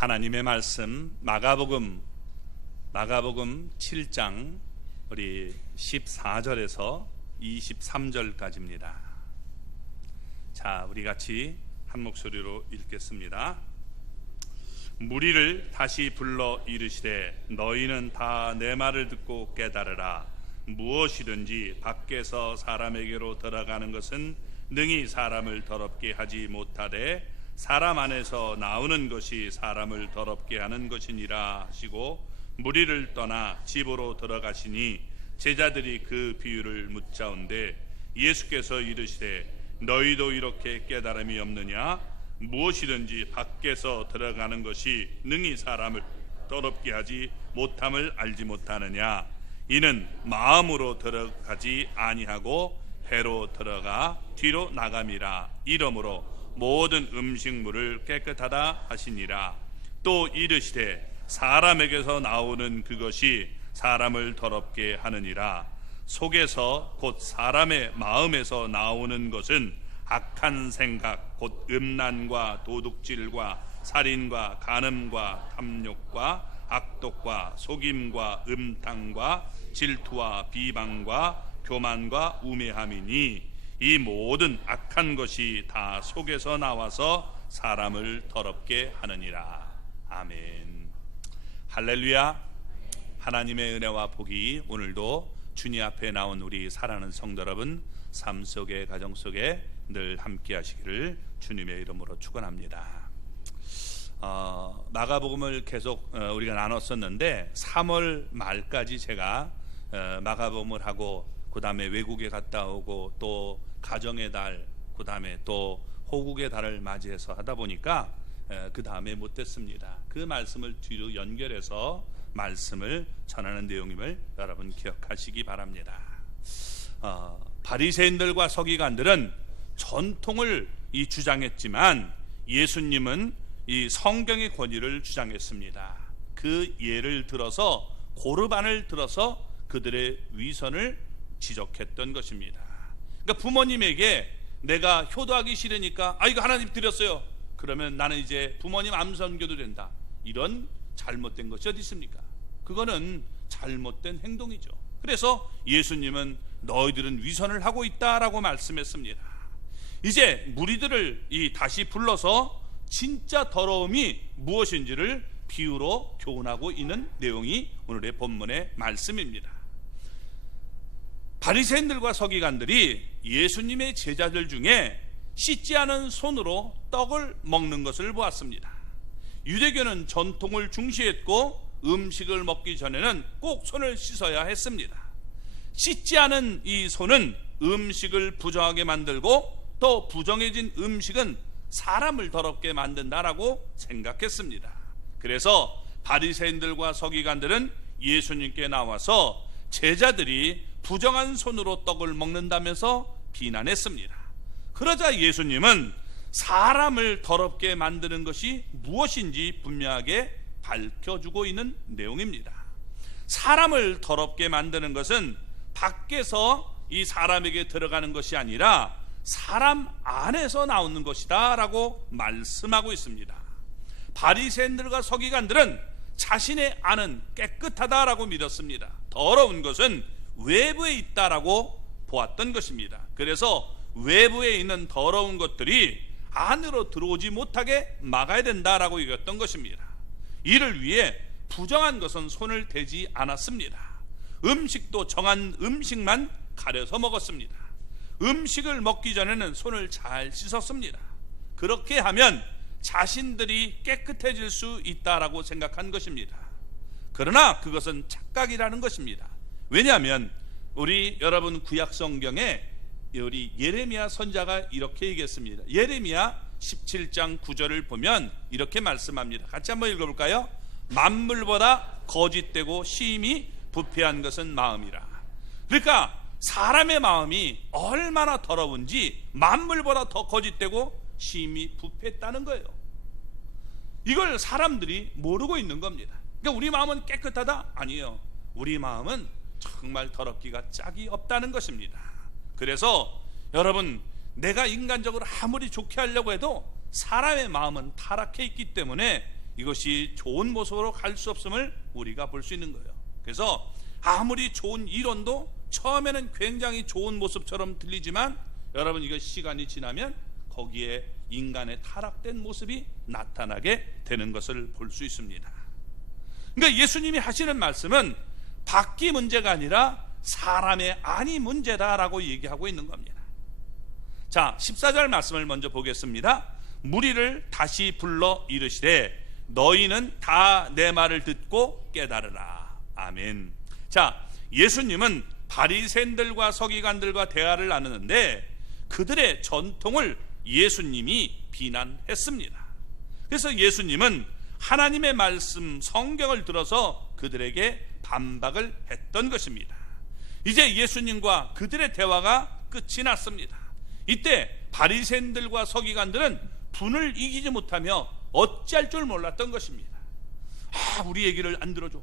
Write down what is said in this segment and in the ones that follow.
하나님의 말씀 마가복음 7장 우리 14절에서 23절까지입니다. 자, 우리 같이 한 목소리로 읽겠습니다. 무리를 다시 불러 이르시되 너희는 다 내 말을 듣고 깨달으라. 무엇이든지 밖에서 사람에게로 들어가는 것은 능히 사람을 더럽게 하지 못하되 사람 안에서 나오는 것이 사람을 더럽게 하는 것이니라 하시고 무리를 떠나 집으로 들어가시니 제자들이 그 비유를 묻자온데 예수께서 이르시되 너희도 이렇게 깨달음이 없느냐? 무엇이든지 밖에서 들어가는 것이 능히 사람을 더럽게 하지 못함을 알지 못하느냐? 이는 마음으로 들어가지 아니하고 배로 들어가 뒤로 나감이라. 이러므로 모든 음식물을 깨끗하다 하시니라. 또 이르시되 사람에게서 나오는 그것이 사람을 더럽게 하느니라. 속에서 곧 사람의 마음에서 나오는 것은 악한 생각 곧 음란과 도둑질과 살인과 간음과 탐욕과 악독과 속임과 음탕과 질투와 비방과 교만과 우매함이니 이 모든 악한 것이 다 속에서 나와서 사람을 더럽게 하느니라. 아멘. 할렐루야. 하나님의 은혜와 복이 오늘도 주님 앞에 나온 우리 사랑하는 성도 여러분 삶 속에 가정 속에 늘 함께 하시기를 주님의 이름으로 축원합니다. 마가복음을 계속 우리가 나눴었는데 3월 말까지 제가 마가복음을 하고 그 다음에 외국에 갔다 오고 또 가정의 달, 그 다음에 또 호국의 달을 맞이해서 하다 보니까 그 다음에 못했습니다. 그 말씀을 뒤로 연결해서 말씀을 전하는 내용임을 여러분 기억하시기 바랍니다. 바리새인들과 서기관들은 전통을 주장했지만 예수님은 이 성경의 권위를 주장했습니다. 그 예를 들어서 고르반을 들어서 그들의 위선을 지적했던 것입니다. 그러니까 부모님에게 내가 효도하기 싫으니까 이거 하나님 드렸어요. 그러면 나는 이제 부모님 암선교도 된다. 이런 잘못된 것이 어디 있습니까? 그거는 잘못된 행동이죠. 그래서 예수님은 너희들은 위선을 하고 있다라고 말씀했습니다. 이제 무리들을 다시 불러서 진짜 더러움이 무엇인지를 비유로 교훈하고 있는 내용이 오늘의 본문의 말씀입니다. 바리새인들과 서기관들이 예수님의 제자들 중에 씻지 않은 손으로 떡을 먹는 것을 보았습니다. 유대교는 전통을 중시했고 음식을 먹기 전에는 꼭 손을 씻어야 했습니다. 씻지 않은 이 손은 음식을 부정하게 만들고 또 부정해진 음식은 사람을 더럽게 만든다라고 생각했습니다. 그래서 바리새인들과 서기관들은 예수님께 나와서 제자들이 부정한 손으로 떡을 먹는다면서 비난했습니다. 그러자 예수님은 사람을 더럽게 만드는 것이 무엇인지 분명하게 밝혀주고 있는 내용입니다. 사람을 더럽게 만드는 것은 밖에서 이 사람에게 들어가는 것이 아니라 사람 안에서 나오는 것이다 라고 말씀하고 있습니다. 바리새인들과 서기관들은 자신의 안은 깨끗하다라고 믿었습니다. 더러운 것은 외부에 있다라고 보았던 것입니다. 그래서 외부에 있는 더러운 것들이 안으로 들어오지 못하게 막아야 된다라고 여겼던 것입니다. 이를 위해 부정한 것은 손을 대지 않았습니다. 음식도 정한 음식만 가려서 먹었습니다. 음식을 먹기 전에는 손을 잘 씻었습니다. 그렇게 하면 자신들이 깨끗해질 수 있다라고 생각한 것입니다. 그러나 그것은 착각이라는 것입니다. 왜냐하면 우리 여러분 구약 성경에 우리 예레미야 선자가 이렇게 얘기했습니다. 예레미야 17장 9절을 보면 이렇게 말씀합니다. 같이 한번 읽어볼까요? 만물보다 거짓되고 심히 부패한 것은 마음이라. 그러니까 사람의 마음이 얼마나 더러운지 만물보다 더 거짓되고 심히 부패했다는 거예요. 이걸 사람들이 모르고 있는 겁니다. 그러니까 우리 마음은 깨끗하다? 아니에요. 우리 마음은 정말 더럽기가 짝이 없다는 것입니다. 그래서 여러분, 내가 인간적으로 아무리 좋게 하려고 해도 사람의 마음은 타락해 있기 때문에 이것이 좋은 모습으로 갈 수 없음을 우리가 볼 수 있는 거예요. 그래서 아무리 좋은 이론도 처음에는 굉장히 좋은 모습처럼 들리지만 여러분, 이거 시간이 지나면 거기에 인간의 타락된 모습이 나타나게 되는 것을 볼 수 있습니다. 그러니까 예수님이 하시는 말씀은 밖이 문제가 아니라 사람의 안이 문제다라고 얘기하고 있는 겁니다. 자, 14절 말씀을 먼저 보겠습니다. 무리를 다시 불러 이르시되 너희는 다 내 말을 듣고 깨달으라. 아멘. 자, 예수님은 바리새인들과 서기관들과 대화를 나누는데 그들의 전통을 예수님이 비난했습니다. 그래서 예수님은 하나님의 말씀 성경을 들어서 그들에게 반박을 했던 것입니다. 이제 예수님과 그들의 대화가 끝이 났습니다. 이때 바리새인들과 서기관들은 분을 이기지 못하며 어찌할 줄 몰랐던 것입니다. 우리 얘기를 안 들어줘,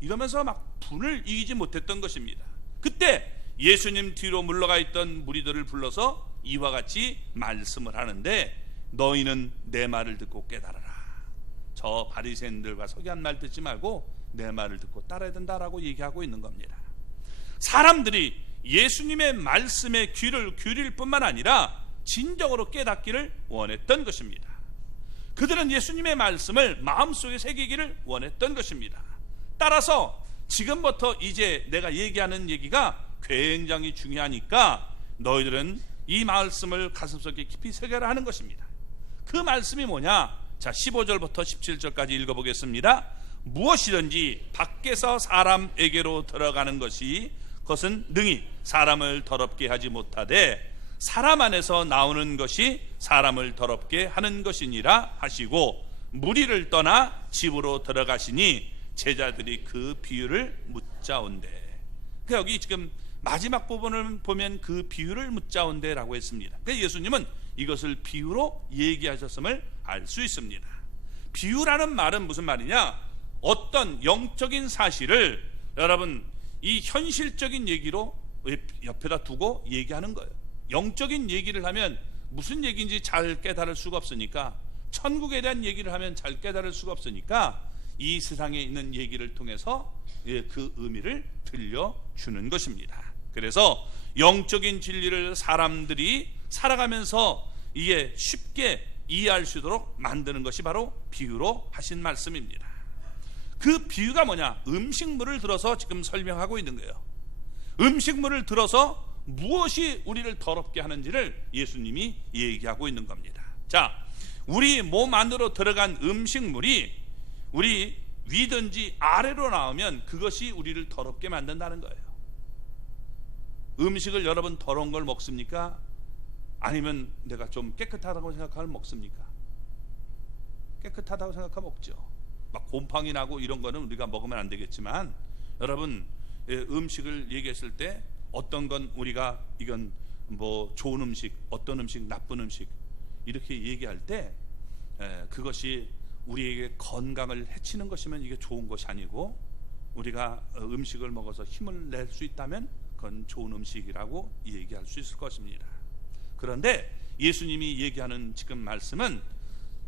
이러면서 막 분을 이기지 못했던 것입니다. 그때 예수님 뒤로 물러가 있던 무리들을 불러서 이와 같이 말씀을 하는데 너희는 내 말을 듣고 깨달아라. 저 바리새인들과 서기관 말 듣지 말고 내 말을 듣고 따라야 된다라고 얘기하고 있는 겁니다. 사람들이 예수님의 말씀에 귀를 기울일 뿐만 아니라 진정으로 깨닫기를 원했던 것입니다. 그들은 예수님의 말씀을 마음속에 새기기를 원했던 것입니다. 따라서 지금부터 이제 내가 얘기하는 얘기가 굉장히 중요하니까 너희들은 이 말씀을 가슴속에 깊이 새겨라 하는 것입니다. 그 말씀이 뭐냐? 자, 15절부터 17절까지 읽어보겠습니다. 무엇이든지 밖에서 사람에게로 들어가는 것이 그것은 능히 사람을 더럽게 하지 못하되 사람 안에서 나오는 것이 사람을 더럽게 하는 것이니라 하시고 무리를 떠나 집으로 들어가시니 제자들이 그 비유를 묻자온대. 그러니까 여기 지금 마지막 부분을 보면 그 비유를 묻자온대라고 했습니다. 그러니까 예수님은 이것을 비유로 얘기하셨음을 알 수 있습니다. 비유라는 말은 무슨 말이냐? 어떤 영적인 사실을 여러분 이 현실적인 얘기로 옆에다 두고 얘기하는 거예요. 영적인 얘기를 하면 무슨 얘기인지 잘 깨달을 수가 없으니까, 천국에 대한 얘기를 하면 잘 깨달을 수가 없으니까 이 세상에 있는 얘기를 통해서 그 의미를 들려주는 것입니다. 그래서 영적인 진리를 사람들이 살아가면서 이게 쉽게 이해할 수 있도록 만드는 것이 바로 비유로 하신 말씀입니다. 그 비유가 뭐냐? 음식물을 들어서 지금 설명하고 있는 거예요. 음식물을 들어서 무엇이 우리를 더럽게 하는지를 예수님이 얘기하고 있는 겁니다. 자, 우리 몸 안으로 들어간 음식물이 우리 위든지 아래로 나오면 그것이 우리를 더럽게 만든다는 거예요. 음식을 여러분 더러운 걸 먹습니까? 아니면 내가 좀 깨끗하다고 생각하면 먹습니까? 깨끗하다고 생각하면 먹죠. 막 곰팡이 나고 이런 거는 우리가 먹으면 안 되겠지만 여러분 음식을 얘기했을 때 어떤 건 우리가 이건 뭐 좋은 음식, 어떤 음식, 나쁜 음식 이렇게 얘기할 때 그것이 우리에게 건강을 해치는 것이면 이게 좋은 것이 아니고 우리가 음식을 먹어서 힘을 낼 수 있다면 그건 좋은 음식이라고 얘기할 수 있을 것입니다. 그런데 예수님이 얘기하는 지금 말씀은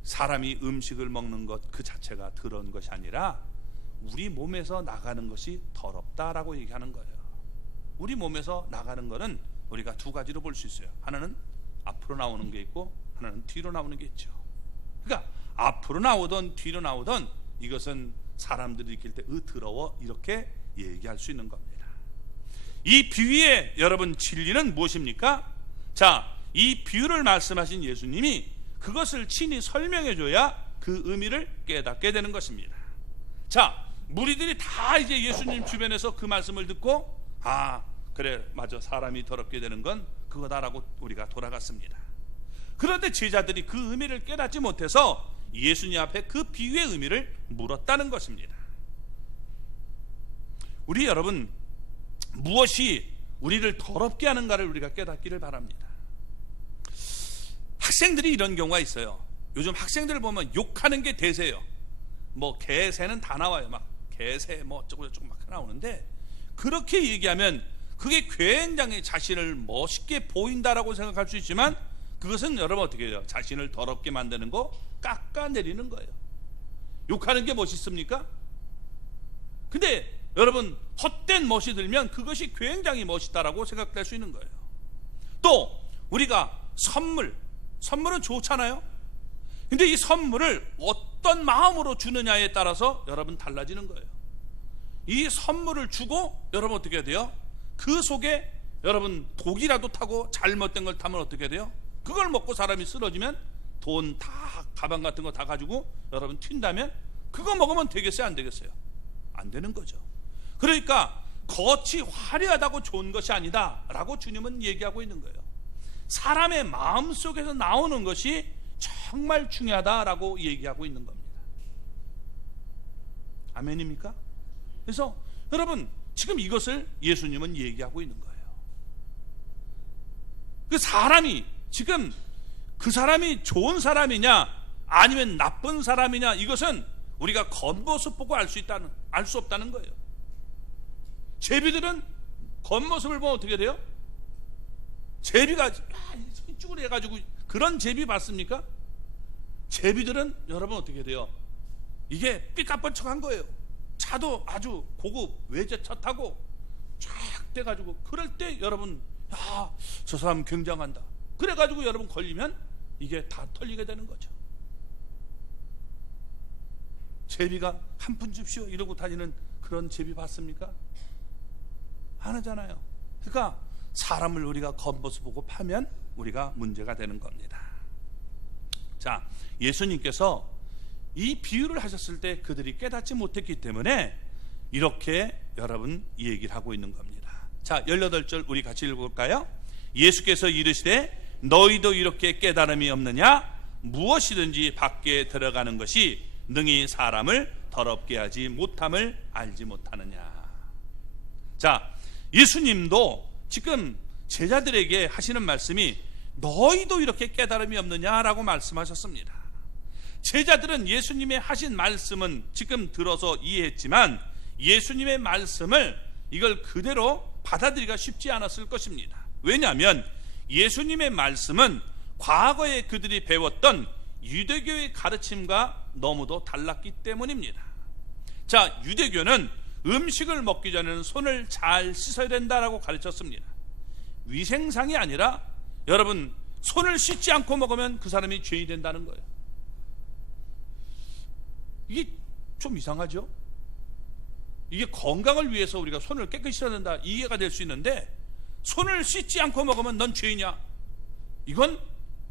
사람이 음식을 먹는 것 그 자체가 더러운 것이 아니라 우리 몸에서 나가는 것이 더럽다라고 얘기하는 거예요. 우리 몸에서 나가는 거는 우리가 두 가지로 볼 수 있어요. 하나는 앞으로 나오는 게 있고 하나는 뒤로 나오는 게 있죠. 그러니까 앞으로 나오던 뒤로 나오던 이것은 사람들이 느낄 때 더러워 이렇게 얘기할 수 있는 겁니다. 이 비유의 여러분 진리는 무엇입니까? 자, 이 비유를 말씀하신 예수님이 그것을 친히 설명해 줘야 그 의미를 깨닫게 되는 것입니다. 자, 무리들이 다 이제 예수님 주변에서 그 말씀을 듣고 그래 맞아 사람이 더럽게 되는 건 그거다라고 우리가 돌아갔습니다. 그런데 제자들이 그 의미를 깨닫지 못해서 예수님 앞에 그 비유의 의미를 물었다는 것입니다. 우리 여러분 무엇이 우리를 더럽게 하는가를 우리가 깨닫기를 바랍니다. 학생들이 이런 경우가 있어요. 요즘 학생들을 보면 욕하는 게 대세예요. 뭐 개새는 다 나와요. 막 개새 뭐 어쩌고 저쩌고 막 나오는데 그렇게 얘기하면 그게 굉장히 자신을 멋있게 보인다라고 생각할 수 있지만 그것은 여러분 어떻게 해요? 자신을 더럽게 만드는 거 깎아내리는 거예요. 욕하는 게 멋있습니까? 근데 여러분, 헛된 멋이 들면 그것이 굉장히 멋있다라고 생각될 수 있는 거예요. 또 우리가 선물은 좋잖아요. 근데 이 선물을 어떤 마음으로 주느냐에 따라서 여러분 달라지는 거예요. 이 선물을 주고 여러분 어떻게 해야 돼요? 그 속에 여러분 독이라도 타고 잘못된 걸 타면 어떻게 돼요? 그걸 먹고 사람이 쓰러지면 돈 다, 가방 같은 거 다 가지고 여러분 튄다면 그거 먹으면 되겠어요? 안 되겠어요? 안 되는 거죠. 그러니까 겉이 화려하다고 좋은 것이 아니다 라고 주님은 얘기하고 있는 거예요. 사람의 마음속에서 나오는 것이 정말 중요하다라고 얘기하고 있는 겁니다. 아멘입니까? 그래서 여러분, 지금 이것을 예수님은 얘기하고 있는 거예요. 그 사람이 지금 그 사람이 좋은 사람이냐 아니면 나쁜 사람이냐, 이것은 우리가 겉모습 보고 알 수 없다는 거예요. 제비들은 겉모습을 보면 어떻게 돼요? 제비가 쭈그려 해가지고 그런 제비 봤습니까? 제비들은 여러분 어떻게 돼요? 이게 삐까뻔쩍한 거예요. 차도 아주 고급 외제차 타고 쫙 돼가지고, 그럴 때 여러분, 야, 저 사람 굉장한다. 그래가지고 여러분 걸리면 이게 다 털리게 되는 거죠. 제비가 한 푼 줍시오 이러고 다니는 그런 제비 봤습니까? 안 하잖아요. 그러니까 사람을 우리가 겉모습 보고 파면 우리가 문제가 되는 겁니다. 자, 예수님께서 이 비유를 하셨을 때 그들이 깨닫지 못했기 때문에 이렇게 여러분 얘기를 하고 있는 겁니다. 자, 18절 우리 같이 읽어볼까요? 예수께서 이르시되 너희도 이렇게 깨달음이 없느냐? 무엇이든지 밖에 들어가는 것이 능히 사람을 더럽게 하지 못함을 알지 못하느냐. 자, 예수님도 지금 제자들에게 하시는 말씀이 너희도 이렇게 깨달음이 없느냐라고 말씀하셨습니다. 제자들은 예수님의 하신 말씀은 지금 들어서 이해했지만 예수님의 말씀을 이걸 그대로 받아들이기가 쉽지 않았을 것입니다. 왜냐하면 예수님의 말씀은 과거에 그들이 배웠던 유대교의 가르침과 너무도 달랐기 때문입니다. 자, 유대교는 음식을 먹기 전에는 손을 잘 씻어야 된다라고 가르쳤습니다. 위생상이 아니라 여러분, 손을 씻지 않고 먹으면 그 사람이 죄인이 된다는 거예요. 이게 좀 이상하죠? 이게 건강을 위해서 우리가 손을 깨끗이 씻어야 된다, 이해가 될 수 있는데 손을 씻지 않고 먹으면 넌 죄인이야, 이건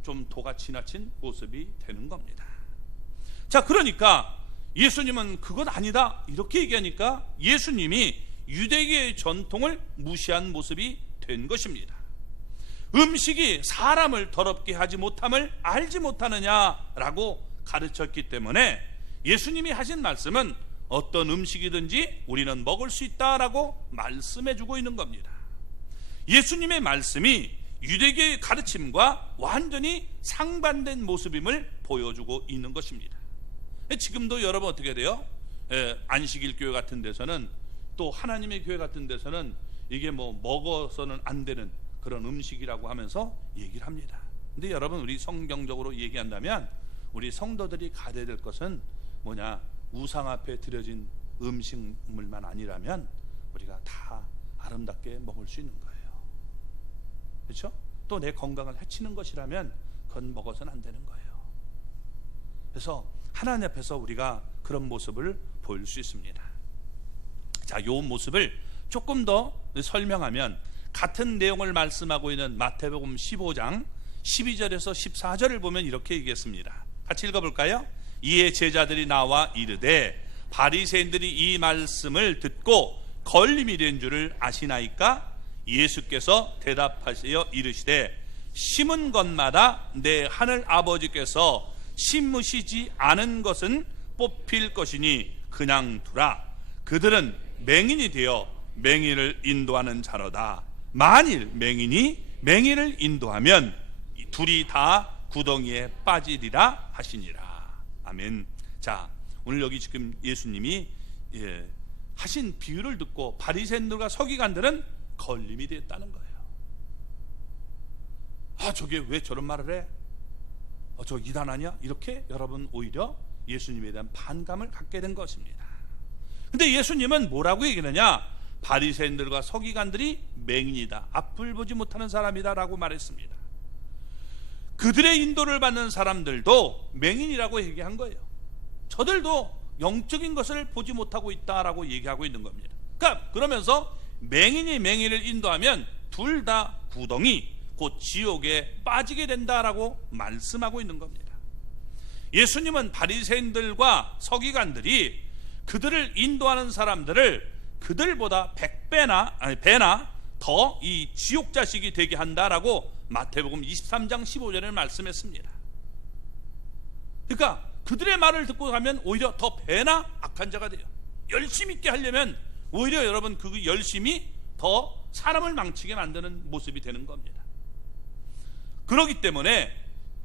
좀 도가 지나친 모습이 되는 겁니다. 자, 그러니까 예수님은 그건 아니다 이렇게 얘기하니까 예수님이 유대교의 전통을 무시한 모습이 된 것입니다. 음식이 사람을 더럽게 하지 못함을 알지 못하느냐라고 가르쳤기 때문에 예수님이 하신 말씀은 어떤 음식이든지 우리는 먹을 수 있다라고 말씀해주고 있는 겁니다. 예수님의 말씀이 유대교의 가르침과 완전히 상반된 모습임을 보여주고 있는 것입니다. 지금도 여러분 어떻게 돼요? 안식일 교회 같은 데서는, 또 하나님의 교회 같은 데서는 이게 뭐 먹어서는 안 되는 그런 음식이라고 하면서 얘기를 합니다. 근데 여러분, 우리 성경적으로 얘기한다면 우리 성도들이 가져야 될 것은 뭐냐? 우상 앞에 드려진 음식물만 아니라면 우리가 다 아름답게 먹을 수 있는 거예요. 그렇죠? 또 내 건강을 해치는 것이라면 그건 먹어서는 안 되는 거예요. 그래서 하나님 앞에서 우리가 그런 모습을 보일 수 있습니다. 자, 이 모습을 조금 더 설명하면 같은 내용을 말씀하고 있는 마태복음 15장 12절에서 14절을 보면 이렇게 얘기했습니다. 같이 읽어볼까요? 이에 제자들이 나와 이르되 바리새인들이 이 말씀을 듣고 걸림이 된 줄을 아시나이까? 예수께서 대답하시어 이르시되 심은 것마다 내 하늘 아버지께서 심으시지 않은 것은 뽑힐 것이니 그냥 두라. 그들은 맹인이 되어 맹인을 인도하는 자로다. 만일 맹인이 맹인을 인도하면 둘이 다 구덩이에 빠지리라 하시니라. 아멘. 자, 오늘 여기 지금 예수님이 하신 비유를 듣고 바리새인들과 서기관들은 걸림이 됐다는 거예요. 아, 저게 왜 저런 말을 해? 저 이단 아니야? 이렇게 여러분 오히려 예수님에 대한 반감을 갖게 된 것입니다. 근데 예수님은 뭐라고 얘기하느냐? 바리새인들과 서기관들이 맹인이다, 앞을 보지 못하는 사람이다 라고 말했습니다. 그들의 인도를 받는 사람들도 맹인이라고 얘기한 거예요. 저들도 영적인 것을 보지 못하고 있다라고 얘기하고 있는 겁니다. 그러니까 그러면서 맹인이 맹인을 인도하면 둘 다 구덩이, 곧 지옥에 빠지게 된다라고 말씀하고 있는 겁니다. 예수님은 바리새인들과 서기관들이 그들을 인도하는 사람들을 그들보다 100배나 더 이 지옥 자식이 되게 한다라고 마태복음 23장 15절에 말씀했습니다. 그러니까 그들의 말을 듣고 가면 오히려 더 배나 악한 자가 돼요. 열심히 있게 하려면 오히려 여러분 그 열심히 더 사람을 망치게 만드는 모습이 되는 겁니다. 그렇기 때문에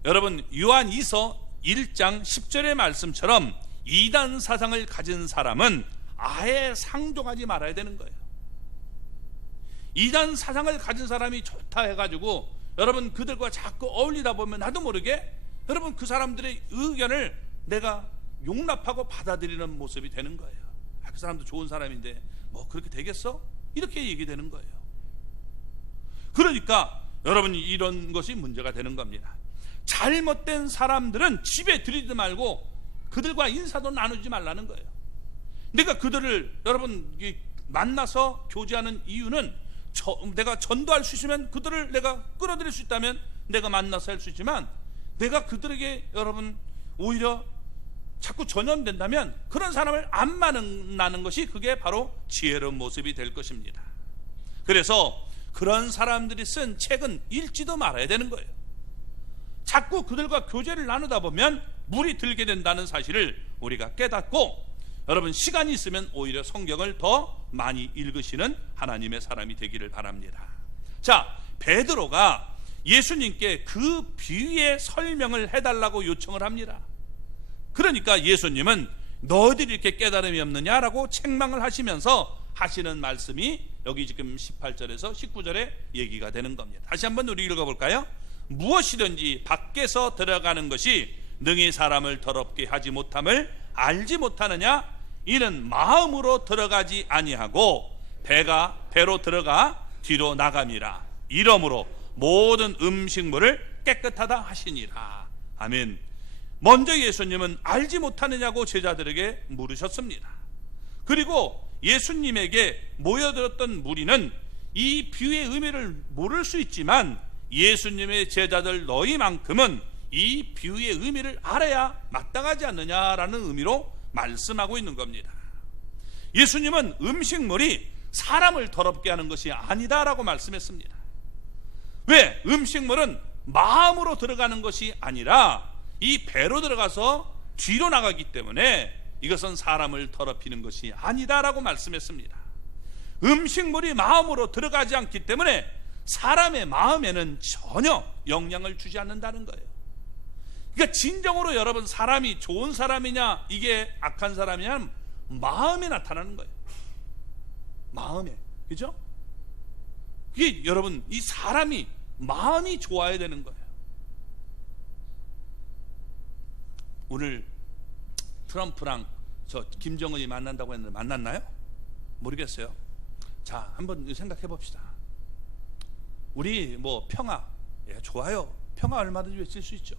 여러분 요한 2서 1장 10절의 말씀처럼 이단 사상을 가진 사람은 아예 상종하지 말아야 되는 거예요. 이단 사상을 가진 사람이 좋다 해가지고 여러분 그들과 자꾸 어울리다 보면 나도 모르게 여러분 그 사람들의 의견을 내가 용납하고 받아들이는 모습이 되는 거예요. 그 사람도 좋은 사람인데 뭐 그렇게 되겠어? 이렇게 얘기되는 거예요. 그러니까 여러분 이런 것이 문제가 되는 겁니다. 잘못된 사람들은 집에 들이지 말고 그들과 인사도 나누지 말라는 거예요. 내가 그들을 여러분 만나서 교제하는 이유는 내가 전도할 수 있으면 그들을 내가 끌어들일 수 있다면 내가 만나서 할 수 있지만 내가 그들에게 여러분 오히려 자꾸 전염된다면 그런 사람을 안 만나는 것이 그게 바로 지혜로운 모습이 될 것입니다. 그래서 그런 사람들이 쓴 책은 읽지도 말아야 되는 거예요. 자꾸 그들과 교제를 나누다 보면 물이 들게 된다는 사실을 우리가 깨닫고 여러분 시간이 있으면 오히려 성경을 더 많이 읽으시는 하나님의 사람이 되기를 바랍니다. 자, 베드로가 예수님께 그 비유의 설명을 해달라고 요청을 합니다. 그러니까 예수님은 너희들이 이렇게 깨달음이 없느냐라고 책망을 하시면서 하시는 말씀이 여기 지금 18절에서 19절에 얘기가 되는 겁니다. 다시 한번 우리 읽어볼까요? 무엇이든지 밖에서 들어가는 것이 능히 사람을 더럽게 하지 못함을 알지 못하느냐? 이는 마음으로 들어가지 아니하고 배가 배로 들어가 뒤로 나감이라. 이러므로 모든 음식물을 깨끗하다 하시니라. 아멘. 먼저 예수님은 알지 못하느냐고 제자들에게 물으셨습니다. 그리고 예수님에게 모여들었던 무리는 이 비유의 의미를 모를 수 있지만 예수님의 제자들 너희만큼은 이 비유의 의미를 알아야 마땅하지 않느냐라는 의미로 말씀하고 있는 겁니다. 예수님은 음식물이 사람을 더럽게 하는 것이 아니다라고 말씀했습니다. 왜? 음식물은 마음으로 들어가는 것이 아니라 이 배로 들어가서 뒤로 나가기 때문에 이것은 사람을 더럽히는 것이 아니다라고 말씀했습니다. 음식물이 마음으로 들어가지 않기 때문에 사람의 마음에는 전혀 영향을 주지 않는다는 거예요. 그러니까 진정으로 여러분 사람이 좋은 사람이냐 이게 악한 사람이냐 마음에 나타나는 거예요. 마음에. 그죠? 이게 여러분 이 사람이 마음이 좋아야 되는 거예요. 오늘 트럼프랑 저 김정은이 만난다고 했는데 만났나요? 모르겠어요. 자, 한번 생각해 봅시다. 우리 뭐 평화, 예, 좋아요. 평화 얼마든지 외칠 수 있죠.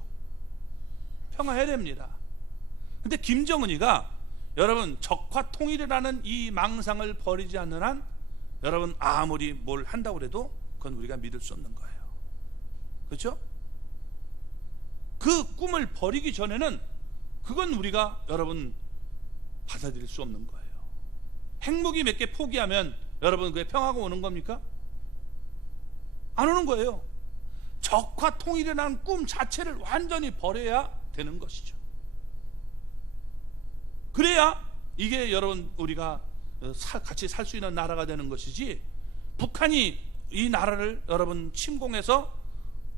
평화해야 됩니다. 근데 김정은이가 여러분 적화 통일이라는 이 망상을 버리지 않는 한 여러분 아무리 뭘 한다고 해도 그건 우리가 믿을 수 없는 거예요. 그렇죠? 그 꿈을 버리기 전에는 그건 우리가 여러분 받아들일 수 없는 거예요. 핵무기 몇 개 포기하면 여러분 그게 평화가 오는 겁니까? 안 오는 거예요. 적화 통일이라는 꿈 자체를 완전히 버려야 되는 것이죠. 그래야 이게 여러분 우리가 같이 살 수 있는 나라가 되는 것이지, 북한이 이 나라를 여러분 침공해서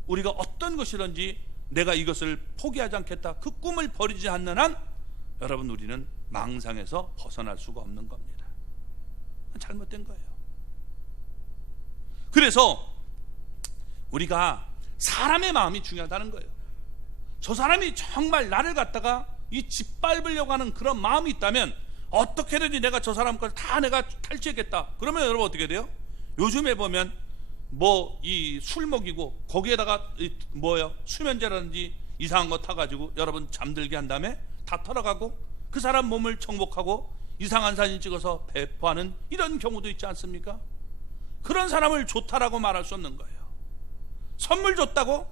우리가 어떤 것이든지 내가 이것을 포기하지 않겠다, 그 꿈을 버리지 않는 한 여러분 우리는 망상에서 벗어날 수가 없는 겁니다. 잘못된 거예요. 그래서 우리가 사람의 마음이 중요하다는 거예요. 저 사람이 정말 나를 갖다가 이 짓밟으려고 하는 그런 마음이 있다면 어떻게든지 내가 저 사람까지 다 내가 탈취했겠다. 그러면 여러분 어떻게 돼요? 요즘에 보면 뭐 이 술 먹이고 거기에다가 수면제라든지 이상한 거 타가지고 여러분 잠들게 한 다음에 다 털어가고 그 사람 몸을 정복하고 이상한 사진 찍어서 배포하는 이런 경우도 있지 않습니까? 그런 사람을 좋다라고 말할 수 없는 거예요. 선물 줬다고,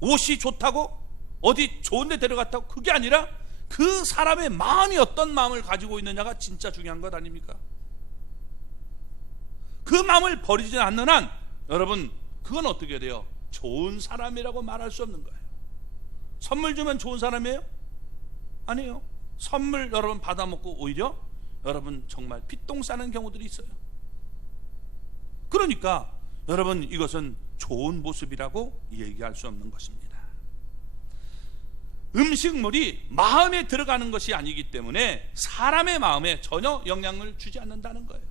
옷이 좋다고, 어디 좋은 데 데려갔다고, 그게 아니라 그 사람의 마음이 어떤 마음을 가지고 있느냐가 진짜 중요한 것 아닙니까? 그 마음을 버리지 않는 한 여러분 그건 어떻게 돼요? 좋은 사람이라고 말할 수 없는 거예요. 선물 주면 좋은 사람이에요? 아니에요. 선물 여러분 받아먹고 오히려 여러분 정말 핏똥 싸는 경우들이 있어요. 그러니까 여러분 이것은 좋은 모습이라고 얘기할 수 없는 것입니다. 음식물이 마음에 들어가는 것이 아니기 때문에 사람의 마음에 전혀 영향을 주지 않는다는 거예요.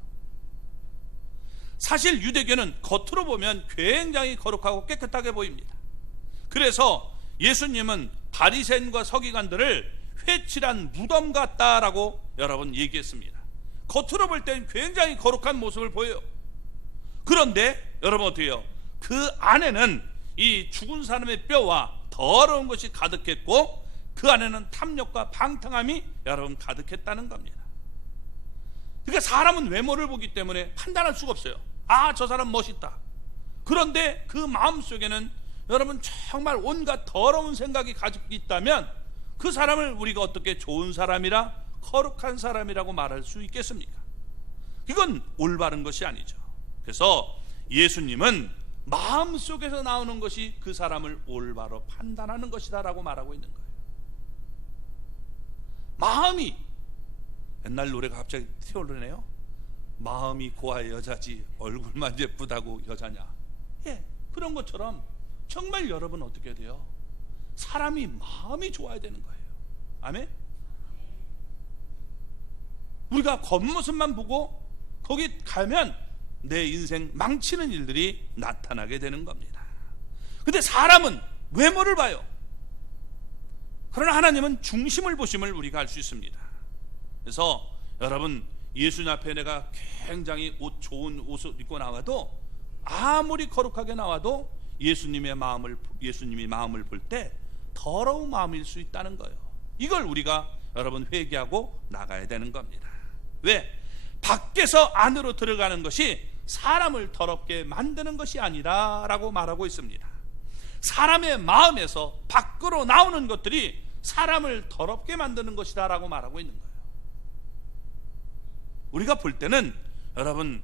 사실 유대교는 겉으로 보면 굉장히 거룩하고 깨끗하게 보입니다. 그래서 예수님은 바리새인과 서기관들을 회칠한 무덤 같다라고 여러분 얘기했습니다. 겉으로 볼 때는 굉장히 거룩한 모습을 보여요. 그런데 여러분 어떻게 해요? 그 안에는 이 죽은 사람의 뼈와 더러운 것이 가득했고 그 안에는 탐욕과 방탕함이 여러분 가득했다는 겁니다. 그러니까 사람은 외모를 보기 때문에 판단할 수가 없어요. 아, 저 사람 멋있다. 그런데 그 마음속에는 여러분 정말 온갖 더러운 생각이 가지고 있다면 그 사람을 우리가 어떻게 좋은 사람이라 거룩한 사람이라고 말할 수 있겠습니까? 이건 올바른 것이 아니죠. 그래서 예수님은 마음속에서 나오는 것이 그 사람을 올바로 판단하는 것이다 라고 말하고 있는 거예요. 마음이, 옛날 노래가 갑자기 튀어오르네요. 마음이 고와야 여자지 얼굴만 예쁘다고 여자냐. 예, 그런 것처럼 정말 여러분 어떻게 돼요? 사람이 마음이 좋아야 되는 거예요. 아멘? 우리가 겉모습만 보고 거기 가면 내 인생 망치는 일들이 나타나게 되는 겁니다. 근데 사람은 외모를 봐요. 그러나 하나님은 중심을 보심을 우리가 알 수 있습니다. 그래서 여러분 예수님 앞에 내가 굉장히 좋은 옷을 입고 나와도 아무리 거룩하게 나와도 예수님이 마음을 볼 때 더러운 마음일 수 있다는 거예요. 이걸 우리가 여러분 회개하고 나가야 되는 겁니다. 왜? 밖에서 안으로 들어가는 것이 사람을 더럽게 만드는 것이 아니라 라고 말하고 있습니다. 사람의 마음에서 밖으로 나오는 것들이 사람을 더럽게 만드는 것이다 라고 말하고 있는 거예요. 우리가 볼 때는 여러분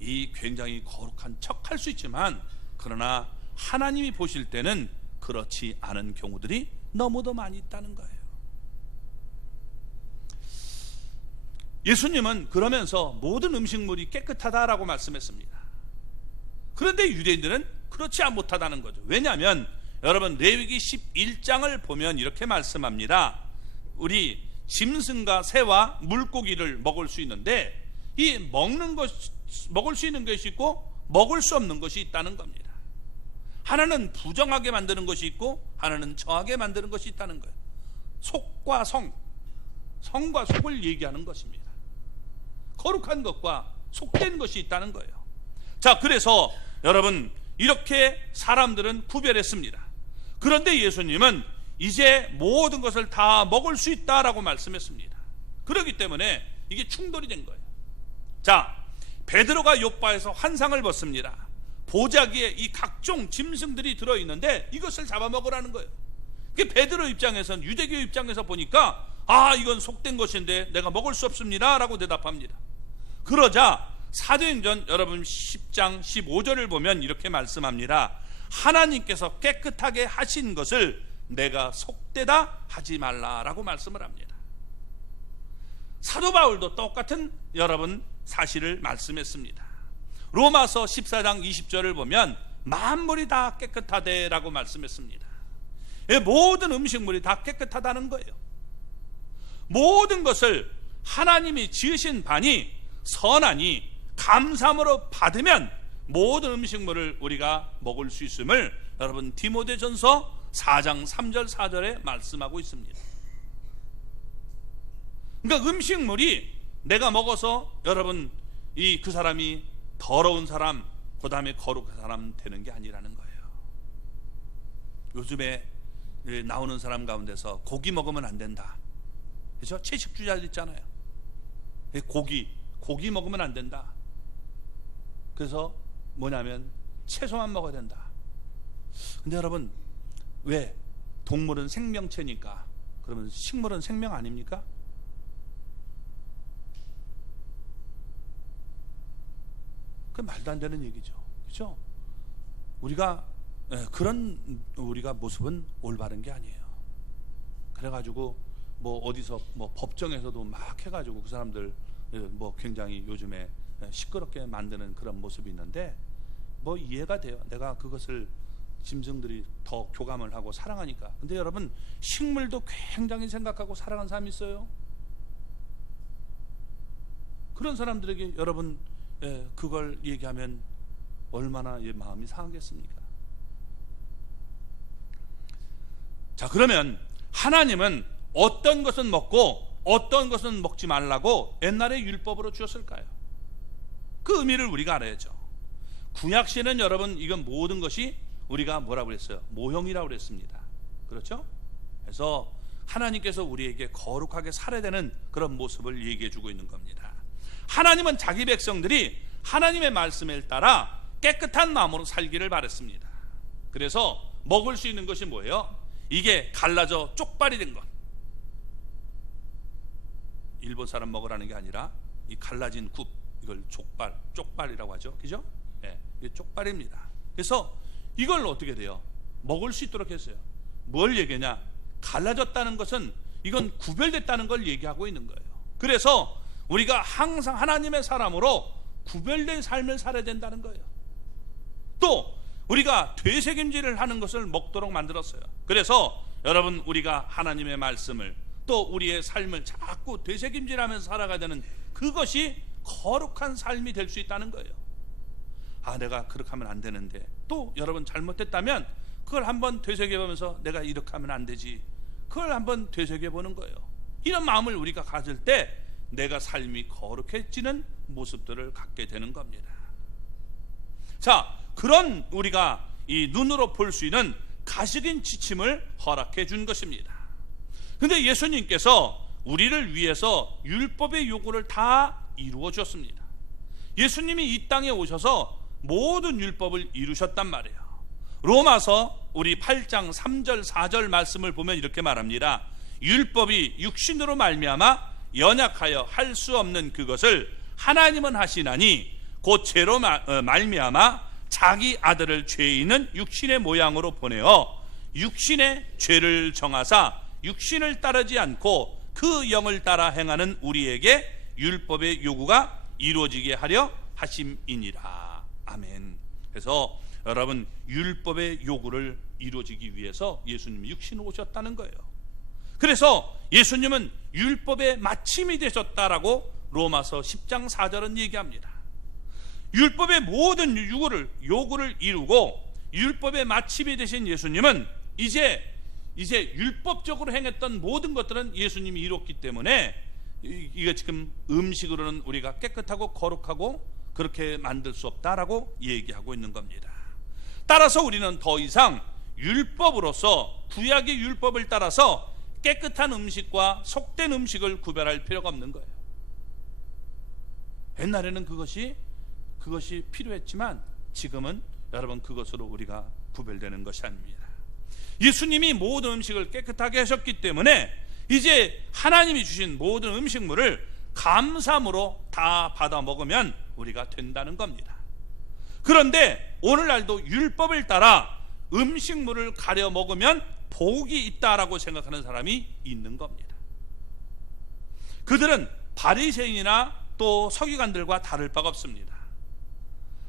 이 굉장히 거룩한 척 할 수 있지만 그러나 하나님이 보실 때는 그렇지 않은 경우들이 너무도 많이 있다는 거예요. 예수님은 그러면서 모든 음식물이 깨끗하다라고 말씀했습니다. 그런데 유대인들은 그렇지 못하다는 거죠. 왜냐하면 여러분 레위기 11장을 보면 이렇게 말씀합니다. 우리 짐승과 새와 물고기를 먹을 수 있는데 이 먹을 수 있는 것이 있고 먹을 수 없는 것이 있다는 겁니다. 하나는 부정하게 만드는 것이 있고 하나는 정하게 만드는 것이 있다는 거예요. 속과 성과 속을 얘기하는 것입니다. 거룩한 것과 속된 것이 있다는 거예요. 자, 그래서 여러분 이렇게 사람들은 구별했습니다. 그런데 예수님은 이제 모든 것을 다 먹을 수 있다라고 말씀했습니다. 그렇기 때문에 이게 충돌이 된 거예요. 자, 베드로가 욥바에서 환상을 벗습니다. 보자기에 이 각종 짐승들이 들어있는데 이것을 잡아먹으라는 거예요. 베드로 입장에서는, 유대교 입장에서 보니까 이건 속된 것인데 내가 먹을 수 없습니다 라고 대답합니다. 그러자 사도행전 여러분 10장 15절을 보면 이렇게 말씀합니다. 하나님께서 깨끗하게 하신 것을 내가 속되다 하지 말라라고 말씀을 합니다. 사도 바울도 똑같은 여러분 사실을 말씀했습니다. 로마서 14장 20절을 보면 만물이 다 깨끗하대라고 말씀했습니다. 모든 음식물이 다 깨끗하다는 거예요. 모든 것을 하나님이 지으신 반이 선하니 감사함으로 받으면 모든 음식물을 우리가 먹을 수 있음을 여러분 디모데전서 4장 3절 4절에 말씀하고 있습니다. 그러니까 음식물이 내가 먹어서 여러분 그 사람이 더러운 사람, 그 다음에 거룩한 사람 되는 게 아니라는 거예요. 요즘에 나오는 사람 가운데서 고기 먹으면 안 된다, 그렇죠? 채식주의자들 있잖아요. 고기 먹으면 안 된다. 그래서 뭐냐면 채소만 먹어야 된다. 근데 여러분, 왜? 동물은 생명체니까. 그러면 식물은 생명 아닙니까? 그 말도 안 되는 얘기죠, 그렇죠? 그런 우리가 모습은 올바른 게 아니에요. 그래가지고 뭐 어디서 뭐 법정에서도 막 해가지고 그 사람들 뭐 굉장히 요즘에 시끄럽게 만드는 그런 모습이 있는데 뭐 이해가 돼요. 내가 그것을 짐승들이 더 교감을 하고 사랑하니까. 근데 여러분, 식물도 굉장히 생각하고 사랑하는 사람이 있어요. 그런 사람들에게 여러분 그걸 얘기하면 얼마나 마음이 상하겠습니까? 자, 그러면 하나님은 어떤 것은 먹고 어떤 것은 먹지 말라고 옛날에 율법으로 주었을까요? 그 의미를 우리가 알아야죠. 구약시에는 여러분, 이건 모든 것이 우리가 뭐라고 그랬어요? 모형이라고 그랬습니다. 그렇죠? 그래서 하나님께서 우리에게 거룩하게 살아야 되는 그런 모습을 얘기해 주고 있는 겁니다. 하나님은 자기 백성들이 하나님의 말씀에 따라 깨끗한 마음으로 살기를 바랬습니다. 그래서 먹을 수 있는 것이 뭐예요? 이게 갈라져 쪽발이 된 것. 일본 사람 먹으라는 게 아니라 이 갈라진 굽, 이걸 쪽발이라고 하죠. 그죠? 예, 이게 쪽발입니다. 그래서 이걸 어떻게 돼요? 먹을 수 있도록 했어요. 뭘 얘기하냐? 갈라졌다는 것은 이건 구별됐다는 걸 얘기하고 있는 거예요. 그래서 우리가 항상 하나님의 사람으로 구별된 삶을 살아야 된다는 거예요. 또 우리가 되새김질을 하는 것을 먹도록 만들었어요. 그래서 여러분, 우리가 하나님의 말씀을 또 우리의 삶을 자꾸 되새김질하면서 살아가야 되는 그것이 거룩한 삶이 될 수 있다는 거예요. 내가 그렇게 하면 안 되는데, 또 여러분 잘못됐다면 그걸 한번 되새겨보면서 내가 이렇게 하면 안 되지, 그걸 한번 되새겨보는 거예요. 이런 마음을 우리가 가질 때 내가 삶이 거룩해지는 모습들을 갖게 되는 겁니다. 자, 그런 우리가 이 눈으로 볼 수 있는 가시적인 지침을 허락해 준 것입니다. 근데 예수님께서 우리를 위해서 율법의 요구를 다 이루어 주었습니다. 예수님이 이 땅에 오셔서 모든 율법을 이루셨단 말이에요. 로마서 우리 8장 3절 4절 말씀을 보면 이렇게 말합니다. 율법이 육신으로 말미암아 연약하여 할 수 없는 그것을 하나님은 하시나니 곧 죄로 말미암아 자기 아들을 죄 있는 육신의 모양으로 보내어 육신의 죄를 정하사 육신을 따르지 않고 그 영을 따라 행하는 우리에게 율법의 요구가 이루어지게 하려 하심이니라. 아멘. 그래서 여러분, 율법의 요구를 이루어지기 위해서 예수님이 육신으로 오셨다는 거예요. 그래서 예수님은 율법의 마침이 되셨다라고 로마서 10장 4절은 얘기합니다. 율법의 모든 요구를 이루고 율법의 마침이 되신 예수님은 이제 율법적으로 행했던 모든 것들은 예수님이 이뤘기 때문에 이거 지금 음식으로는 우리가 깨끗하고 거룩하고 그렇게 만들 수 없다라고 얘기하고 있는 겁니다. 따라서 우리는 더 이상 율법으로서, 구약의 율법을 따라서 깨끗한 음식과 속된 음식을 구별할 필요가 없는 거예요. 옛날에는 그것이 필요했지만 지금은 여러분 그것으로 우리가 구별되는 것이 아닙니다. 예수님이 모든 음식을 깨끗하게 하셨기 때문에 이제 하나님이 주신 모든 음식물을 감사함으로 다 받아 먹으면 우리가 된다는 겁니다. 그런데 오늘날도 율법을 따라 음식물을 가려 먹으면 복이 있다라고 생각하는 사람이 있는 겁니다. 그들은 바리새인이나 또 서기관들과 다를 바가 없습니다.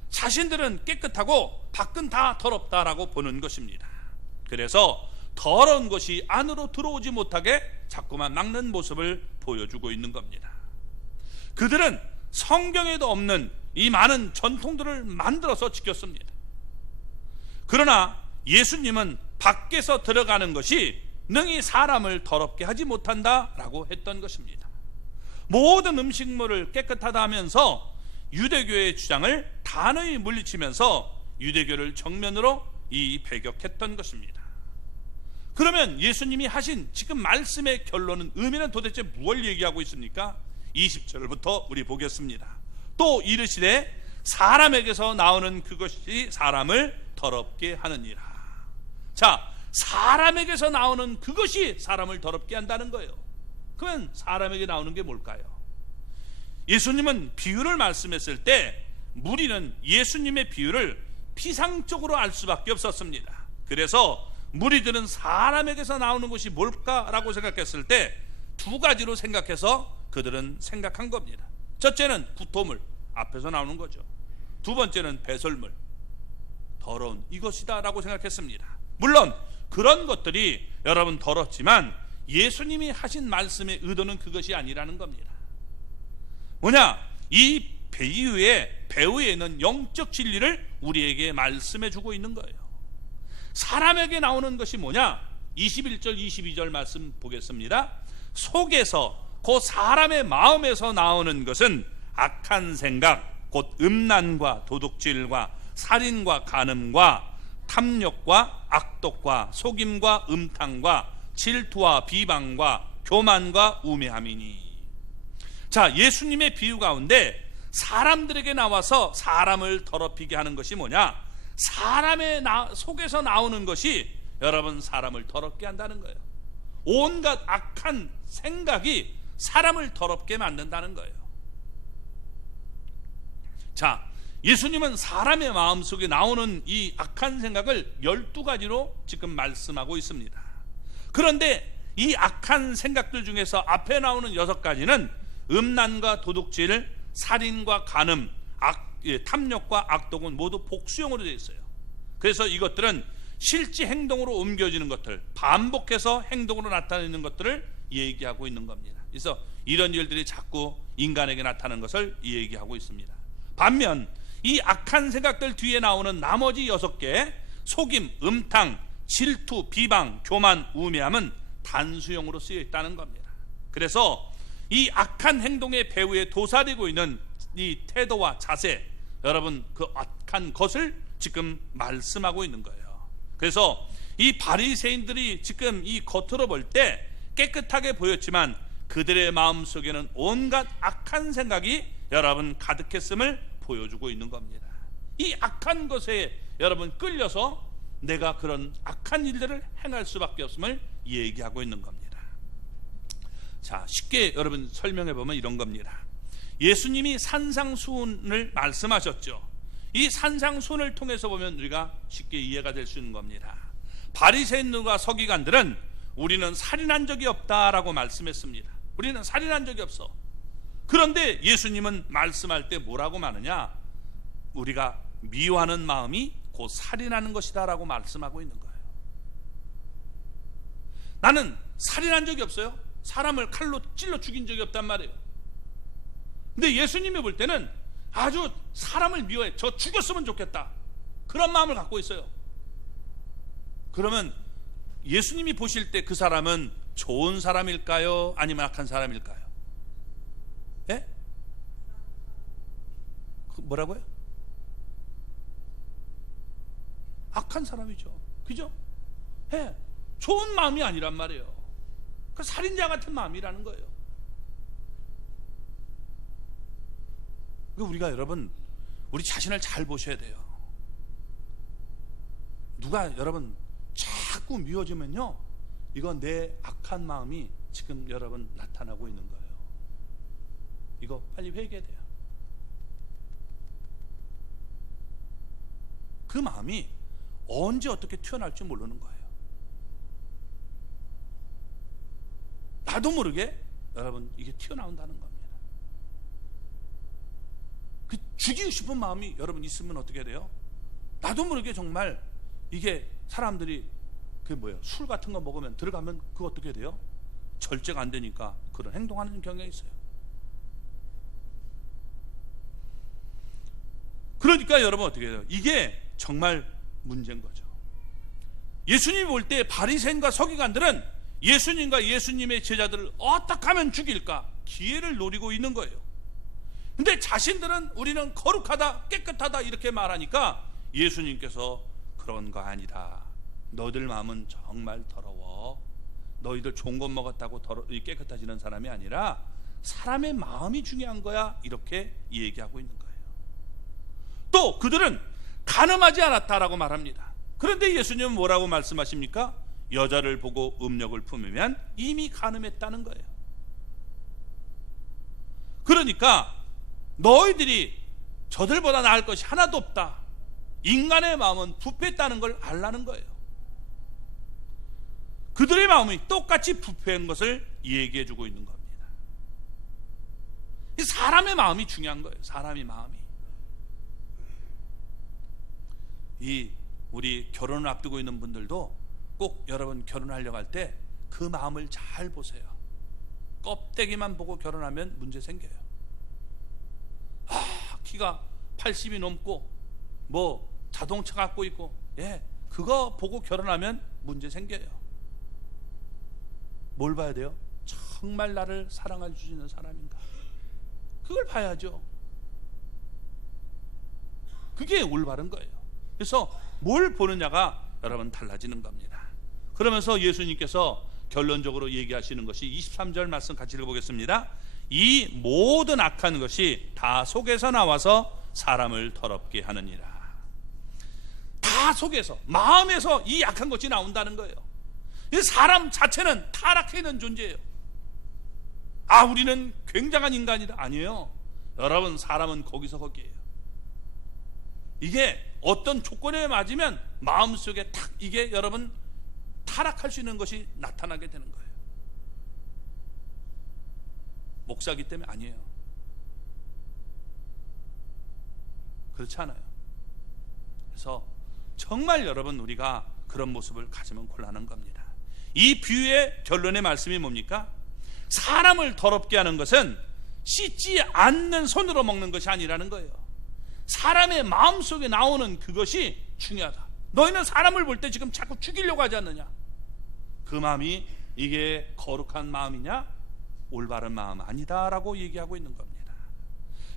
자신들은 깨끗하고 밖은 다 더럽다라고 보는 것입니다. 그래서 더러운 것이 안으로 들어오지 못하게 자꾸만 막는 모습을 보여주고 있는 겁니다. 그들은 성경에도 없는 이 많은 전통들을 만들어서 지켰습니다. 그러나 예수님은 밖에서 들어가는 것이 능히 사람을 더럽게 하지 못한다라고 했던 것입니다. 모든 음식물을 깨끗하다 하면서 유대교의 주장을 단호히 물리치면서 유대교를 정면으로 배격했던 것입니다. 그러면 예수님이 하신 지금 말씀의 결론은, 의미는 도대체 무엇을 얘기하고 있습니까? 20절부터 우리 보겠습니다. 또 이르시되 사람에게서 나오는 그것이 사람을 더럽게 하느니라. 자, 사람에게서 나오는 그것이 사람을 더럽게 한다는 거예요. 그러면 사람에게 나오는 게 뭘까요? 예수님은 비유를 말씀했을 때 무리는 예수님의 비유를 피상적으로 알 수밖에 없었습니다. 그래서 무리들은 사람에게서 나오는 것이 뭘까라고 생각했을 때 두 가지로 생각해서 그들은 생각한 겁니다. 첫째는 구토물, 앞에서 나오는 거죠. 두 번째는 배설물, 더러운 이것이다 라고 생각했습니다. 물론 그런 것들이 여러분 더럽지만 예수님이 하신 말씀의 의도는 그것이 아니라는 겁니다. 뭐냐? 이 배우에 있는 영적 진리를 우리에게 말씀해 주고 있는 거예요. 사람에게 나오는 것이 뭐냐? 21절 22절 말씀 보겠습니다. 속에서, 그 사람의 마음에서 나오는 것은 악한 생각, 곧 음란과 도둑질과 살인과 간음과 탐욕과 악독과 속임과 음탕과 질투와 비방과 교만과 우매함이니. 자, 예수님의 비유 가운데 사람들에게 나와서 사람을 더럽히게 하는 것이 뭐냐? 사람의 속에서 나오는 것이 여러분 사람을 더럽게 한다는 거예요. 온갖 악한 생각이 사람을 더럽게 만든다는 거예요. 자, 예수님은 사람의 마음속에 나오는 이 악한 생각을 12가지로 지금 말씀하고 있습니다. 그런데 이 악한 생각들 중에서 앞에 나오는 6가지는 음란과 도둑질, 살인과 간음, 탐욕과 악독은 모두 복수형으로 되어 있어요. 그래서 이것들은 실제 행동으로 옮겨지는 것들, 반복해서 행동으로 나타내는 것들을 얘기하고 있는 겁니다. 그래서 이런 일들이 자꾸 인간에게 나타나는 것을 얘기하고 있습니다. 반면 이 악한 생각들 뒤에 나오는 나머지 6개, 속임, 음탕, 질투, 비방, 교만, 우매함은 단수형으로 쓰여 있다는 겁니다. 그래서 이 악한 행동의 배후에 도사리고 있는 이 태도와 자세, 여러분 그 악한 것을 지금 말씀하고 있는 거예요. 그래서 이 바리새인들이 지금 이 겉으로 볼 때 깨끗하게 보였지만 그들의 마음속에는 온갖 악한 생각이 여러분 가득했음을 보여주고 있는 겁니다. 이 악한 것에 여러분 끌려서 내가 그런 악한 일들을 행할 수밖에 없음을 얘기하고 있는 겁니다. 자, 쉽게 여러분 설명해 보면 이런 겁니다. 예수님이 산상수훈을 말씀하셨죠. 이 산상수훈을 통해서 보면 우리가 쉽게 이해가 될 수 있는 겁니다. 바리새인들과 서기관들은 우리는 살인한 적이 없다라고 말씀했습니다. 우리는 살인한 적이 없어. 그런데 예수님은 말씀할 때 뭐라고 말하냐? 우리가 미워하는 마음이 곧 살인하는 것이다 라고 말씀하고 있는 거예요. 나는 살인한 적이 없어요. 사람을 칼로 찔러 죽인 적이 없단 말이에요. 근데 예수님이 볼 때는 아주 사람을 미워해. 저 죽었으면 좋겠다, 그런 마음을 갖고 있어요. 그러면 예수님이 보실 때 그 사람은 좋은 사람일까요? 아니면 악한 사람일까요? 예? 뭐라고요? 악한 사람이죠. 그죠? 예. 좋은 마음이 아니란 말이에요. 그 살인자 같은 마음이라는 거예요. 우리가 여러분 우리 자신을 잘 보셔야 돼요. 누가 여러분 자꾸 미워지면요, 이건 내 악한 마음이 지금 여러분 나타나고 있는 거예요. 이거 빨리 회개돼요. 그 마음이 언제 어떻게 튀어나올지 모르는 거예요. 나도 모르게 여러분 이게 튀어나온다는 겁니다. 그 죽이고 싶은 마음이 여러분 있으면 어떻게 돼요? 나도 모르게 정말 이게 사람들이 술 같은 거 먹으면 들어가면 그거 어떻게 돼요? 절제가 안 되니까 그런 행동하는 경향이 있어요. 그러니까 여러분 어떻게 돼요? 이게 정말 문제인 거죠. 예수님이 볼 때 바리새인과 서기관들은 예수님과 예수님의 제자들을 어떻게 하면 죽일까, 기회를 노리고 있는 거예요. 근데 자신들은 우리는 거룩하다, 깨끗하다 이렇게 말하니까 예수님께서 그런 거 아니다. 너희들 마음은 정말 더러워. 너희들 좋은 것 먹었다고 깨끗해지는 사람이 아니라 사람의 마음이 중요한 거야. 이렇게 얘기하고 있는 거예요. 또 그들은 간음하지 않았다라고 말합니다. 그런데 예수님은 뭐라고 말씀하십니까? 여자를 보고 음욕을 품으면 이미 간음했다는 거예요. 그러니까 너희들이 저들보다 나을 것이 하나도 없다. 인간의 마음은 부패했다는 걸 알라는 거예요. 그들의 마음이 똑같이 부패한 것을 얘기해 주고 있는 겁니다. 사람의 마음이 중요한 거예요. 사람의 마음이. 우리 결혼을 앞두고 있는 분들도 꼭 여러분 결혼하려고 할 때 그 마음을 잘 보세요. 껍데기만 보고 결혼하면 문제 생겨요. 키가 80이 넘고 뭐 자동차 갖고 있고, 그거 보고 결혼하면 문제 생겨요. 뭘 봐야 돼요? 정말 나를 사랑해 주시는 사람인가? 그걸 봐야죠. 그게 올바른 거예요. 그래서 뭘 보느냐가 여러분 달라지는 겁니다. 그러면서 예수님께서 결론적으로 얘기하시는 것이 23절 말씀 같이 읽어보겠습니다. 이 모든 악한 것이 다 속에서 나와서 사람을 더럽게 하느니라. 다 속에서, 마음에서 이 악한 것이 나온다는 거예요. 사람 자체는 타락해 있는 존재예요. 우리는 굉장한 인간이다. 아니에요. 여러분, 사람은 거기서 거기에요. 이게 어떤 조건에 맞으면 마음속에 탁 이게 여러분 타락할 수 있는 것이 나타나게 되는 거예요. 목사기 때문에 아니에요. 그렇지 않아요. 그래서 정말 여러분 우리가 그런 모습을 가지면 곤란한 겁니다. 이 비유의 결론의 말씀이 뭡니까? 사람을 더럽게 하는 것은 씻지 않는 손으로 먹는 것이 아니라는 거예요. 사람의 마음속에 나오는 그것이 중요하다. 너희는 사람을 볼 때 지금 자꾸 죽이려고 하지 않느냐? 그 마음이 이게 거룩한 마음이냐? 올바른 마음 아니다라고 얘기하고 있는 겁니다.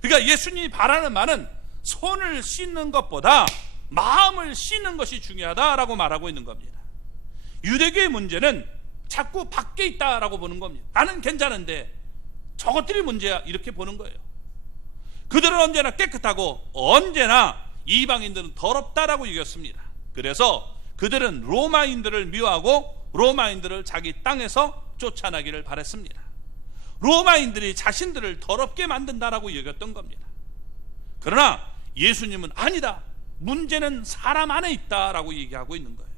그러니까 예수님이 바라는 말은 손을 씻는 것보다 마음을 씻는 것이 중요하다라고 말하고 있는 겁니다. 유대교의 문제는 자꾸 밖에 있다라고 보는 겁니다. 나는 괜찮은데 저것들이 문제야 이렇게 보는 거예요. 그들은 언제나 깨끗하고 언제나 이방인들은 더럽다라고 여겼습니다. 그래서 그들은 로마인들을 미워하고 로마인들을 자기 땅에서 쫓아나기를 바랬습니다. 로마인들이 자신들을 더럽게 만든다라고 여겼던 겁니다. 그러나 예수님은 아니다. 문제는 사람 안에 있다라고 얘기하고 있는 거예요.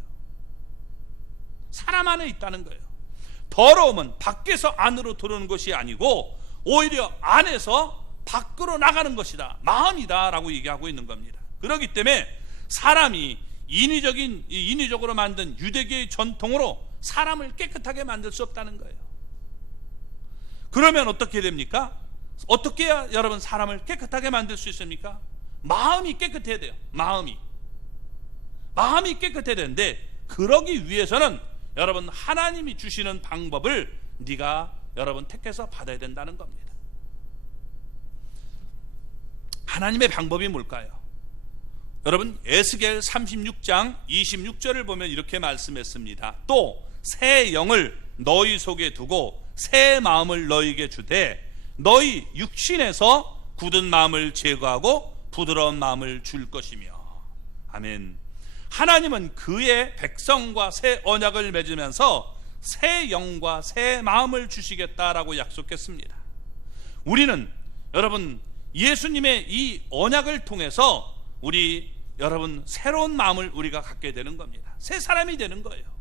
사람 안에 있다는 거예요. 더러움은 밖에서 안으로 들어오는 것이 아니고 오히려 안에서 밖으로 나가는 것이다. 마음이다 라고 얘기하고 있는 겁니다. 그렇기 때문에 사람이 인위적으로 만든 유대교의 전통으로 사람을 깨끗하게 만들 수 없다는 거예요. 그러면 어떻게 됩니까? 어떻게 해야 여러분 사람을 깨끗하게 만들 수 있습니까? 마음이 깨끗해야 돼요. 마음이 깨끗해야 되는데 그러기 위해서는 여러분 하나님이 주시는 방법을 네가 여러분 택해서 받아야 된다는 겁니다. 하나님의 방법이 뭘까요? 여러분 에스겔 36장 26절을 보면 이렇게 말씀했습니다. 또 새 영을 너희 속에 두고 새 마음을 너희에게 주되 너희 육신에서 굳은 마음을 제거하고 부드러운 마음을 줄 것이며. 아멘. 하나님은 그의 백성과 새 언약을 맺으면서 새 영과 새 마음을 주시겠다라고 약속했습니다. 우리는 여러분 예수님의 이 언약을 통해서 여러분 새로운 마음을 우리가 갖게 되는 겁니다. 새 사람이 되는 거예요.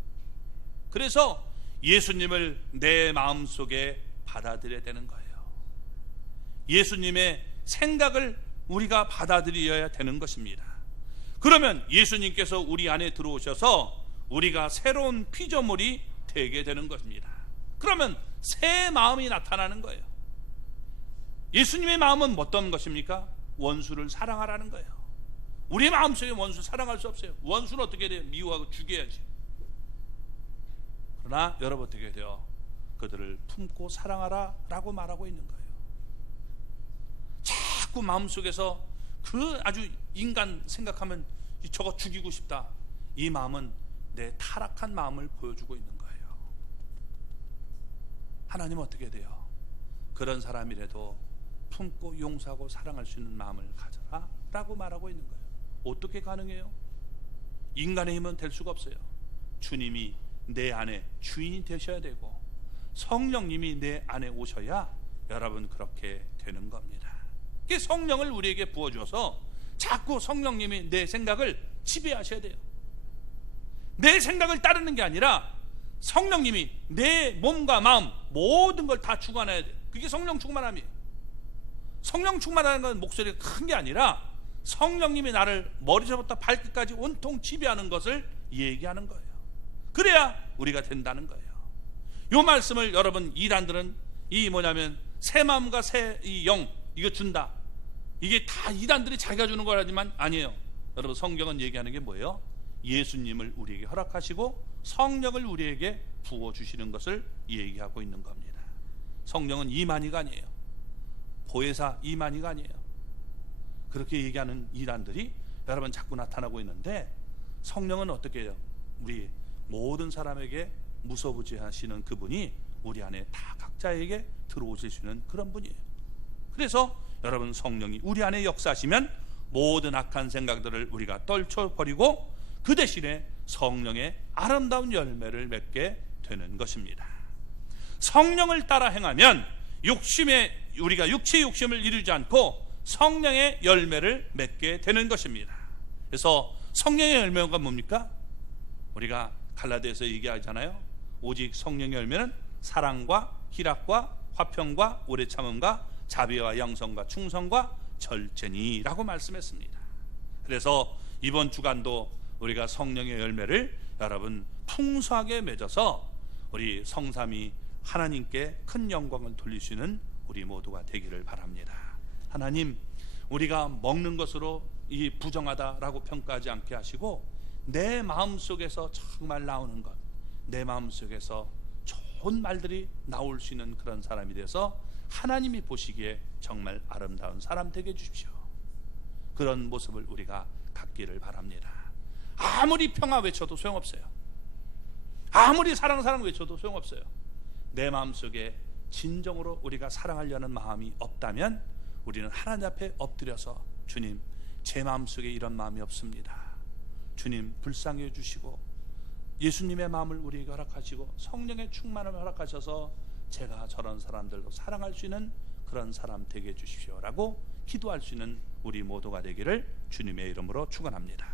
그래서 예수님을 내 마음속에 받아들여야 되는 거예요. 예수님의 생각을 우리가 받아들여야 되는 것입니다. 그러면 예수님께서 우리 안에 들어오셔서 우리가 새로운 피조물이 되게 되는 것입니다. 그러면 새 마음이 나타나는 거예요. 예수님의 마음은 어떤 것입니까? 원수를 사랑하라는 거예요. 우리 마음속에 원수 사랑할 수 없어요. 원수는 어떻게 돼요? 미워하고 죽여야지. 그러나 여러분 어떻게 돼요? 그들을 품고 사랑하라 라고 말하고 있는 거예요. 자꾸 마음속에서 그 아주 인간 생각하면 저거 죽이고 싶다, 이 마음은 내 타락한 마음을 보여주고 있는 거예요. 하나님은 어떻게 돼요? 그런 사람이라도 품고 용서하고 사랑할 수 있는 마음을 가져라 라고 말하고 있는 거예요. 어떻게 가능해요? 인간의 힘은 될 수가 없어요. 주님이 내 안에 주인이 되셔야 되고 성령님이 내 안에 오셔야 여러분 그렇게 되는 겁니다. 성령을 우리에게 부어줘서 자꾸 성령님이 내 생각을 지배하셔야 돼요. 내 생각을 따르는 게 아니라 성령님이 내 몸과 마음 모든 걸 다 주관해야 돼요. 그게 성령 충만함이에요. 성령 충만하는 건 목소리가 큰 게 아니라 성령님이 나를 머리서부터 발끝까지 온통 지배하는 것을 얘기하는 거예요. 그래야 우리가 된다는 거예요. 이 말씀을 여러분 이단들은 이 뭐냐면 새 마음과 새 영 이거 준다, 이게 다 이단들이 자기가 주는 거라지만 아니에요. 여러분 성경은 얘기하는 게 뭐예요? 예수님을 우리에게 허락하시고 성령을 우리에게 부어주시는 것을 얘기하고 있는 겁니다. 성령은 이만희가 아니에요. 보혜사 이만희가 아니에요. 그렇게 얘기하는 이단들이 여러분 자꾸 나타나고 있는데, 성령은 어떻게 해요? 우리 모든 사람에게 무소부지하시는 그분이 우리 안에 다 각자에게 들어오시는 그런 분이에요. 그래서 여러분 성령이 우리 안에 역사하시면 모든 악한 생각들을 우리가 떨쳐버리고 그 대신에 성령의 아름다운 열매를 맺게 되는 것입니다. 성령을 따라 행하면 우리가 육체의 욕심을 이루지 않고 성령의 열매를 맺게 되는 것입니다. 그래서 성령의 열매가 뭡니까? 우리가 갈라디아서 얘기하잖아요. 오직 성령의 열매는 사랑과 희락과 화평과 오래 참음과 자비와 양성과 충성과 절제니라고 말씀했습니다. 그래서 이번 주간도 우리가 성령의 열매를 여러분 풍성하게 맺어서 우리 성삼위 하나님께 큰 영광을 돌리시는 우리 모두가 되기를 바랍니다. 하나님, 우리가 먹는 것으로 이 부정하다라고 평가하지 않게 하시고 내 마음속에서 정말 나오는 것, 내 마음속에서 좋은 말들이 나올 수 있는 그런 사람이 돼서 하나님이 보시기에 정말 아름다운 사람 되게 해주십시오. 그런 모습을 우리가 갖기를 바랍니다. 아무리 평화 외쳐도 소용없어요. 아무리 사랑 외쳐도 소용없어요. 내 마음속에 진정으로 우리가 사랑하려는 마음이 없다면 우리는 하나님 앞에 엎드려서 주님, 제 마음속에 이런 마음이 없습니다. 주님 불쌍히 해주시고 예수님의 마음을 우리에게 허락하시고 성령의 충만함을 허락하셔서 제가 저런 사람들도 사랑할 수 있는 그런 사람 되게 해주십시오 라고 기도할 수 있는 우리 모두가 되기를 주님의 이름으로 축원합니다.